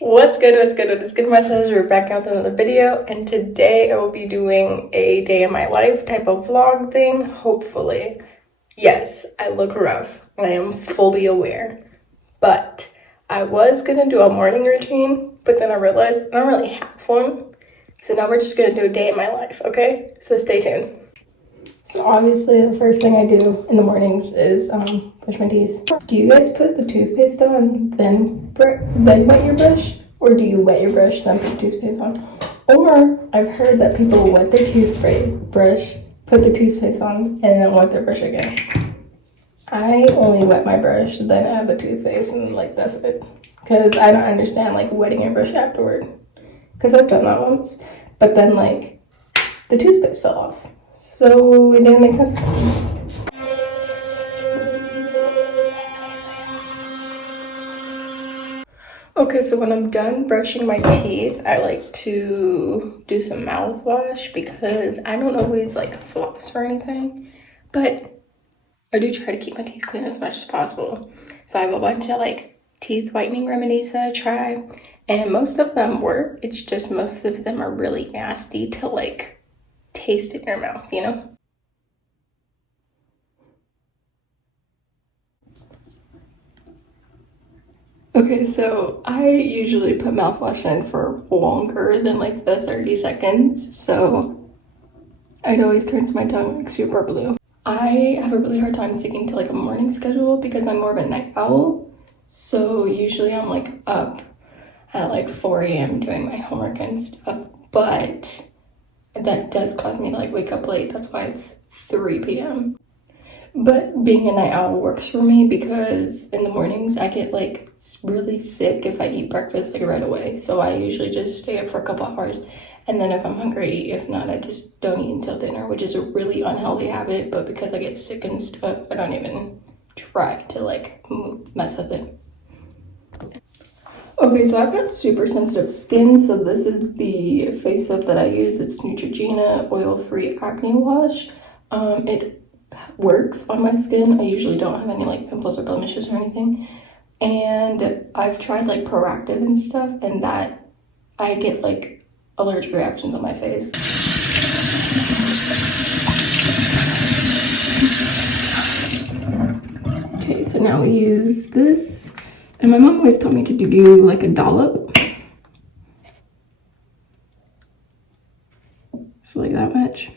What's good, what is good, my sisters? We're back out with another video, and today I will be doing a day in my life type of vlog thing, hopefully. Yes, I look rough, I am fully aware, but I was gonna do a morning routine, but then I realized I don't really have one, so now we're just gonna do a day in my life, okay? So stay tuned. So obviously the first thing I do in the mornings is brush my teeth. Do you guys put the toothpaste on, then wet your brush? Or do you wet your brush, then put the toothpaste on? Or I've heard that people wet their toothbrush, put the toothpaste on, and then wet their brush again. I only wet my brush, then add the toothpaste, and like that's it. Because I don't understand like wetting your brush afterward. Because I've done that once, but then like the toothpaste fell off. So it didn't make sense. Okay, so when I'm done brushing my teeth, I like to do some mouthwash because I don't always like floss or anything, but I do try to keep my teeth clean as much as possible. So I have a bunch of like teeth whitening remedies that I try, and most of them work. It's just most of them are really nasty to like taste in your mouth, you know? Okay, so I usually put mouthwash in for longer than like the 30 seconds, so it always turns my tongue like super blue. I have a really hard time sticking to like a morning schedule because I'm more of a night owl, so usually I'm like up at like 4 a.m. doing my homework and stuff, but that does cause me to like wake up late. That's why it's 3 p.m. But being a night owl works for me because in the mornings I get like really sick if I eat breakfast like right away. So I usually just stay up for a couple hours, and then if I'm hungry, if not, I just don't eat until dinner, which is a really unhealthy habit. But because I get sick and stuff, I don't even try to like mess with it. Okay, so I've got super sensitive skin, so this is the face soap that I use. It's Neutrogena oil-free acne wash. It works on my skin. I usually don't have any like pimples or blemishes or anything. And I've tried like Proactive and stuff, and that I get like allergic reactions on my face. Okay, so now we use this. And my mom always told me to do like a dollop. So like that much.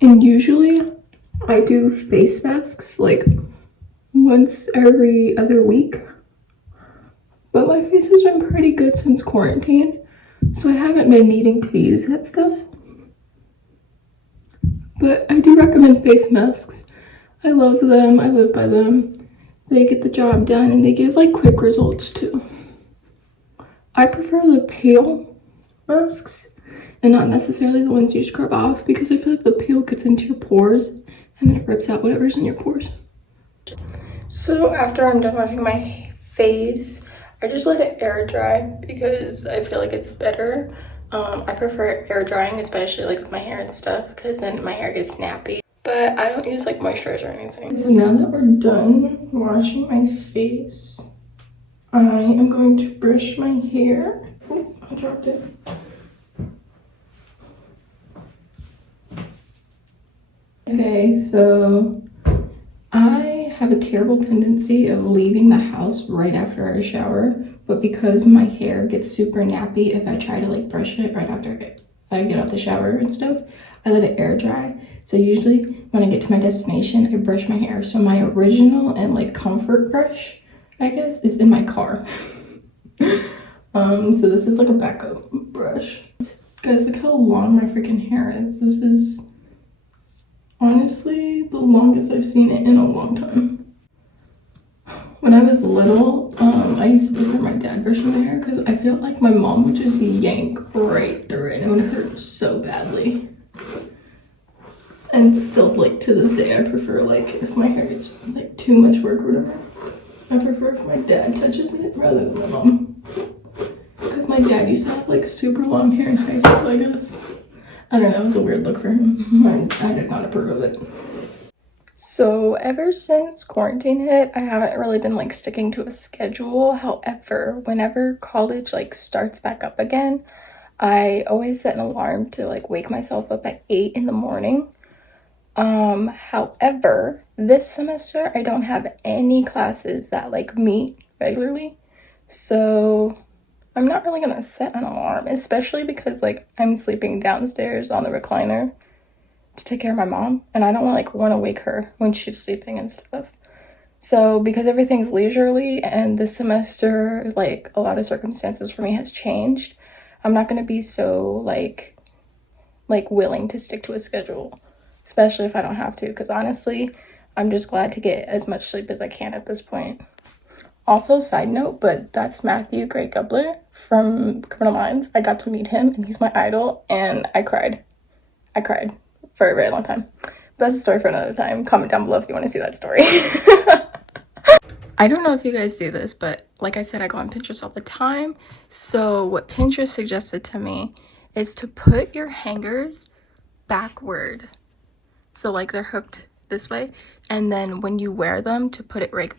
And usually I do face masks like once every other week. But my face has been pretty good since quarantine, so I haven't been needing to use that stuff. But I do recommend face masks. I love them, I live by them. They get the job done and they give like quick results too. I prefer the peel masks and not necessarily the ones you scrub off because I feel like the peel gets into your pores and then it rips out whatever's in your pores. So after I'm done washing my face, I just let it air dry because I feel like it's better. I prefer air drying, especially like with my hair and stuff, because then my hair gets snappy. But I don't use like moisturizer or anything. So now that we're done washing my face, I am going to brush my hair. Oh, I dropped it. Okay, so I have a terrible tendency of leaving the house right after I shower, but because my hair gets super nappy, if I try to like brush it right after I get out the shower and stuff, I let it air dry. So usually when I get to my destination, I brush my hair. So my original and like comfort brush, I guess, is in my car. So this is like a backup brush. Guys, look how long my freaking hair is. This is honestly the longest I've seen it in a long time. When I was little, I used to prefer my dad brushing my hair because I felt like my mom would just yank right through it and it would hurt so badly. And still, like, to this day, I prefer, like, if my hair gets, like, too much work or whatever, I prefer if my dad touches it rather than my mom. Because my dad used to have, like, super long hair in high school, I guess. I don't know, it was a weird look for him. I did not approve of it. So ever since quarantine hit, I haven't really been like sticking to a schedule. However, whenever college like starts back up again, I always set an alarm to like wake myself up at 8 in the morning. However, this semester I don't have any classes that like meet regularly. So I'm not really gonna set an alarm, especially because like I'm sleeping downstairs on the recliner to take care of my mom, and I don't want to wake her when she's sleeping and stuff. So because everything's leisurely and this semester like a lot of circumstances for me has changed, I'm not going to be so like willing to stick to a schedule, especially if I don't have to, because honestly I'm just glad to get as much sleep as I can at this point. Also, side note, but that's Matthew Gray Gubler from Criminal Minds. I got to meet him and he's my idol, and I cried for a very long time. But that's a story for another time. Comment down below if you want to see that story. I don't know if you guys do this, but like I said, I go on Pinterest all the time. So what Pinterest suggested to me is to put your hangers backward. So like they're hooked this way, and then when you wear them to put it right.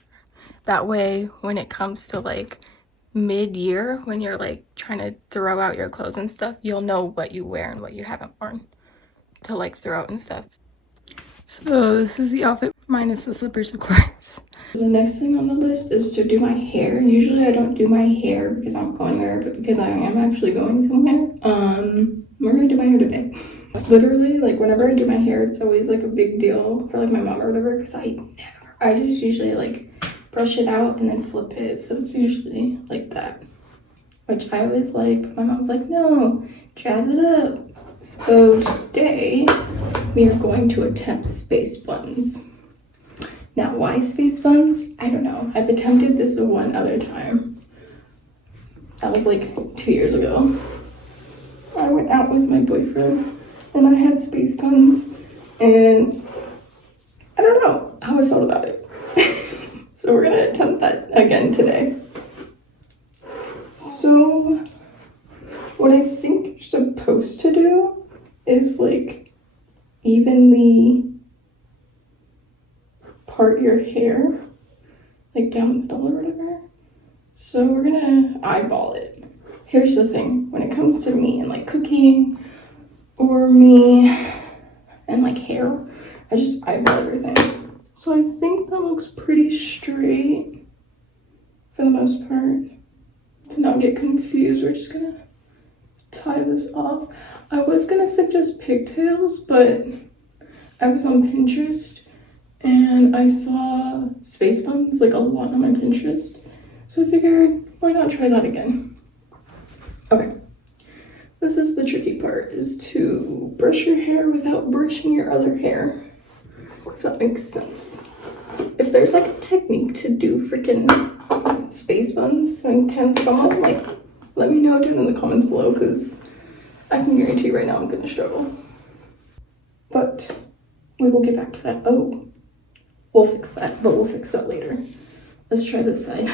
That way when it comes to like mid-year, when you're like trying to throw out your clothes and stuff, you'll know what you wear and what you haven't worn to like throw out and stuff. So this is the outfit minus the slippers, of course. The next thing on the list is to do my hair. Usually I don't do my hair because I'm going anywhere, but because I am actually going somewhere, we're gonna do my hair today. Literally, like whenever I do my hair, it's always like a big deal for like my mom or whatever, because I just usually like brush it out and then flip it, so it's usually like that, which I always like, but my mom's like, no, jazz it up. So today we are going to attempt space buns. Now, why space buns? I don't know. I've attempted this one other time. That was like 2 years ago. I went out with my boyfriend and I had space buns, and I don't know how I felt about it. So we're gonna attempt that again today. So what I think you're supposed to do is like evenly part your hair, like down the middle or whatever. So we're gonna eyeball it. Here's the thing, when it comes to me and like cooking or me and like hair, I just eyeball everything. So I think that looks pretty straight for the most part. To not get confused, we're just gonna tie this off. I was gonna suggest pigtails, but I was on Pinterest and I saw space buns like a lot on my Pinterest, so I figured why not try that again. Okay, this is the tricky part, is to brush your hair without brushing your other hair, if that makes sense. If there's like a technique to do freaking space buns, and can someone like let me know down in the comments below, because I can guarantee right now I'm gonna struggle. But we will get back to that. Oh, we'll fix that, but we'll fix that later. Let's try this side.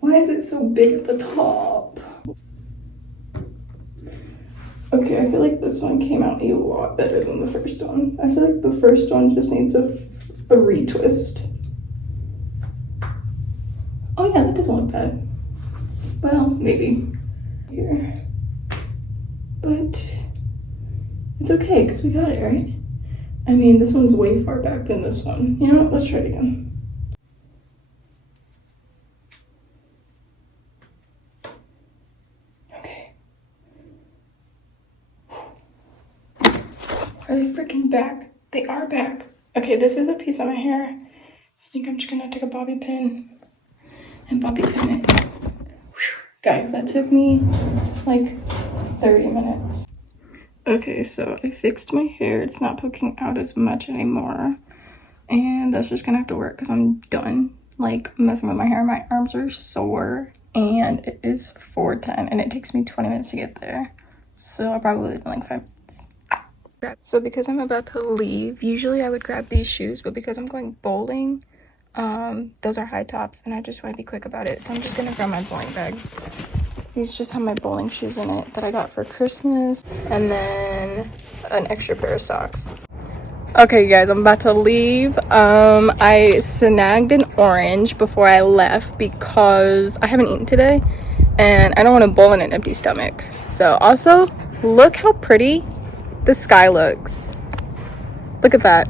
Why is it so big at the top? Okay, I feel like this one came out a lot better than the first one. I feel like the first one just needs a retwist. Oh yeah, that doesn't look bad. Well, maybe. Here. But it's okay, because we got it, right? I mean, this one's way far back than this one. You know what? Let's try it again. Okay. Are they freaking back? They are back. Okay, this is a piece of my hair. I think I'm just gonna take a bobby pin and bobby pin it. Whew. Guys, that took me like 30 minutes. Okay, so I fixed my hair. It's not poking out as much anymore. And that's just gonna have to work because I'm done like messing with my hair. My arms are sore and it is 4:10 and it takes me 20 minutes to get there. So I'll probably leave in like 5 minutes. So because I'm about to leave, usually I would grab these shoes, but because I'm going bowling, those are high tops and I just want to be quick about it. So I'm just gonna grab my bowling bag. These just have my bowling shoes in it that I got for Christmas, and then an extra pair of socks. Okay, you guys, I'm about to leave. I snagged an orange before I left because I haven't eaten today and I don't want to bowl in an empty stomach. So also, look how pretty the sky looks. Look at that.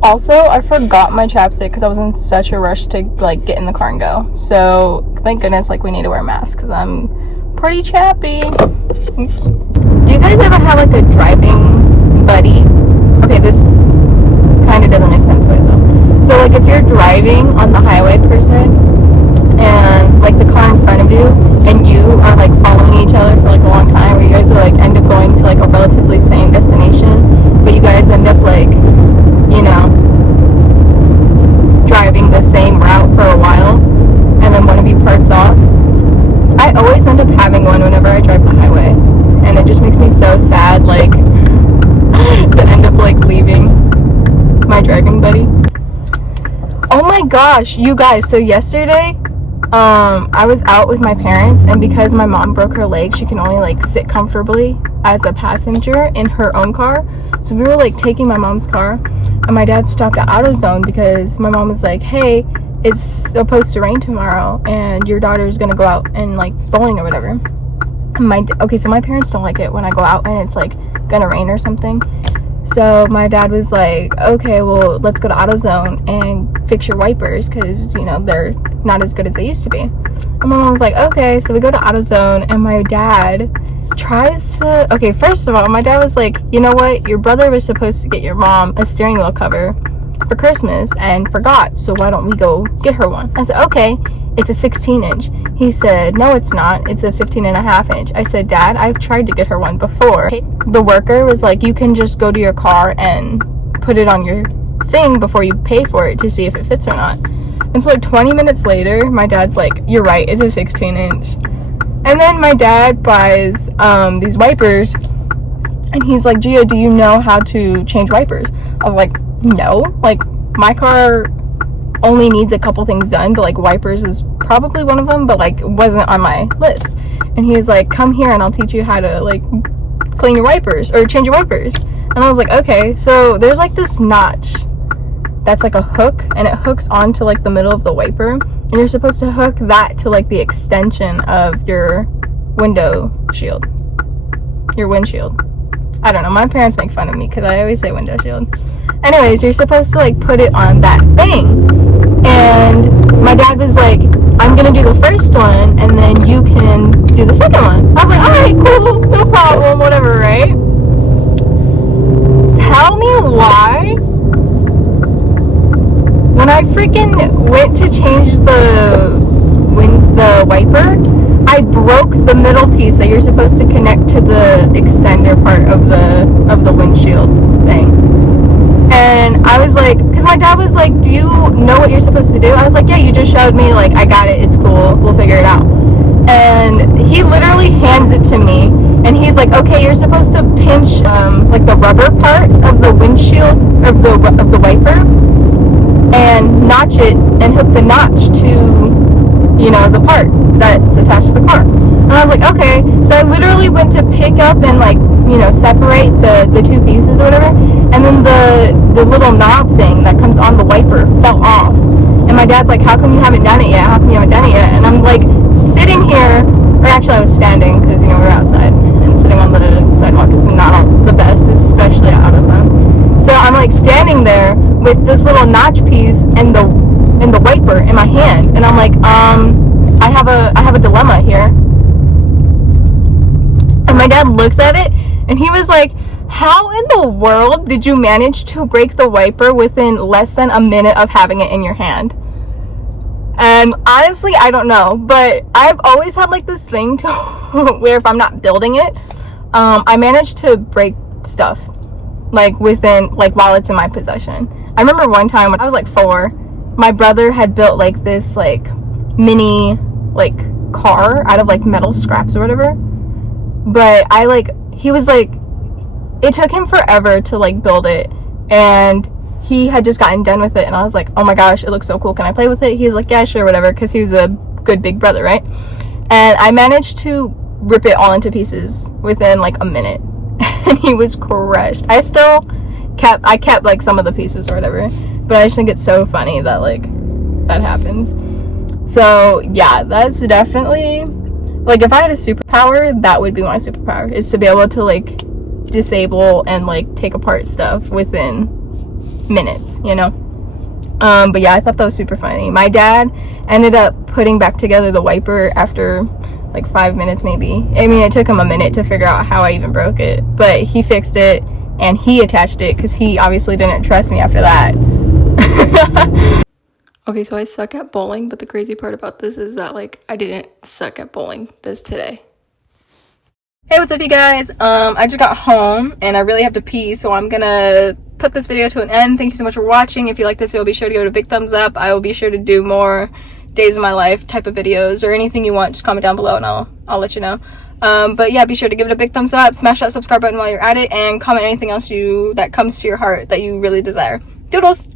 Also, I forgot my chapstick because I was in such a rush to like get in the car and go. So thank goodness like we need to wear masks because I'm pretty chappy. Oops. Do you guys ever have like a driving buddy? Okay, this kind of doesn't make sense by itself. So like if you're driving on the highway per se, and like the car in front of you and you are like following each other for like a long time, where you guys are like end up going to like a relatively same destination, but you guys end up like, you know, driving the same route for a while and then one of you parts off. I always end up having one whenever I drive the highway, and it just makes me so sad like to end up like leaving my driving buddy. Oh my gosh, you guys, so yesterday I was out with my parents, and because my mom broke her leg, she can only like sit comfortably as a passenger in her own car. So we were like taking my mom's car, and my dad stopped at AutoZone because my mom was like, hey, it's supposed to rain tomorrow and your daughter's gonna go out and like bowling or whatever. Okay, so my parents don't like it when I go out and it's like gonna rain or something. So my dad was like, okay, well, let's go to AutoZone and fix your wipers because, you know, they're not as good as they used to be. And my mom was like, okay. So we go to AutoZone, and my dad tries to, okay, first of all, my dad was like, you know what? Your brother was supposed to get your mom a steering wheel cover for Christmas and forgot. So why don't we go get her one? I said, okay, it's a 16-inch. He said, no, it's not. It's a 15.5-inch. I said, Dad, I've tried to get her one before. The worker was like, you can just go to your car and put it on your thing before you pay for it to see if it fits or not. And so like 20 minutes later, my dad's like, you're right, it's a 16-inch. And then my dad buys these wipers, and he's like, Gia, do you know how to change wipers? I was like, no. Like, my car only needs a couple things done, but like wipers is probably one of them, but like it wasn't on my list. And he was like, come here and I'll teach you how to like clean your wipers or change your wipers. And I was like, okay. So there's like this notch that's like a hook, and it hooks onto like the middle of the wiper, and you're supposed to hook that to like the extension of your windshield. I don't know, my parents make fun of me because I always say window shield. Anyways, you're supposed to like put it on that thing, and my dad was like, I'm gonna do the first one and then you can do the second one. I was like, alright, cool, no problem, whatever, right? Tell me why when I freaking went to change the wiper, I broke the middle piece that you're supposed to connect to the extender part of the windshield thing. And I was like, because my dad was like, do you know what you're supposed to do? I was like, yeah, you just showed me, like, I got it, it's cool, we'll figure it out. And he literally hands it to me, and he's like, okay, you're supposed to pinch like the rubber part of the windshield of the wiper and notch it and hook the notch to, you know, the part that's attached to the car. And I was like, okay. So I literally went to pick up and like, you know, separate the two pieces or whatever, and then the little knob thing that comes on the wiper fell off. And my dad's like, how come you haven't done it yet? How come you haven't done it yet? And I'm like sitting here, or actually I was standing because, you know, we're outside, and sitting on the sidewalk is not the best, especially at AutoZone. So I'm like standing there with this little notch piece and the wiper in my hand, and I'm like, I have a dilemma here. And my dad looks at it, and he was like, how in the world did you manage to break the wiper within less than a minute of having it in your hand? And honestly, I don't know, but I've always had like this thing to where if I'm not building it, I manage to break stuff like within, like while it's in my possession. I remember one time when I was like 4, my brother had built like this like mini like car out of like metal scraps or whatever, but he was like, it took him forever to like build it, and he had just gotten done with it, and I was like, oh my gosh, it looks so cool, can I play with it? He's like, yeah, sure, whatever, because he was a good big brother, right? And I managed to rip it all into pieces within like a minute, and he was crushed. I still I kept like some of the pieces or whatever, but I just think it's so funny that like that happens. So yeah, that's definitely like, if I had a superpower, that would be my superpower, is to be able to like disable and like take apart stuff within minutes, you know. But yeah, I thought that was super funny. My dad ended up putting back together the wiper after like 5 minutes maybe. I mean, it took him a minute to figure out how I even broke it, but he fixed it and he attached it because he obviously didn't trust me after that. Okay, so I suck at bowling, but the crazy part about this is that like I didn't suck at bowling this today. Hey, what's up you guys? I just got home and I really have to pee, so I'm gonna put this video to an end. Thank you so much for watching. If you like this video, be sure to give it a big thumbs up. I will be sure to do more days of my life type of videos, or anything you want, just comment down below and I'll let you know. But yeah, be sure to give it a big thumbs up, smash that subscribe button while you're at it, and comment anything else that comes to your heart that you really desire. Doodles!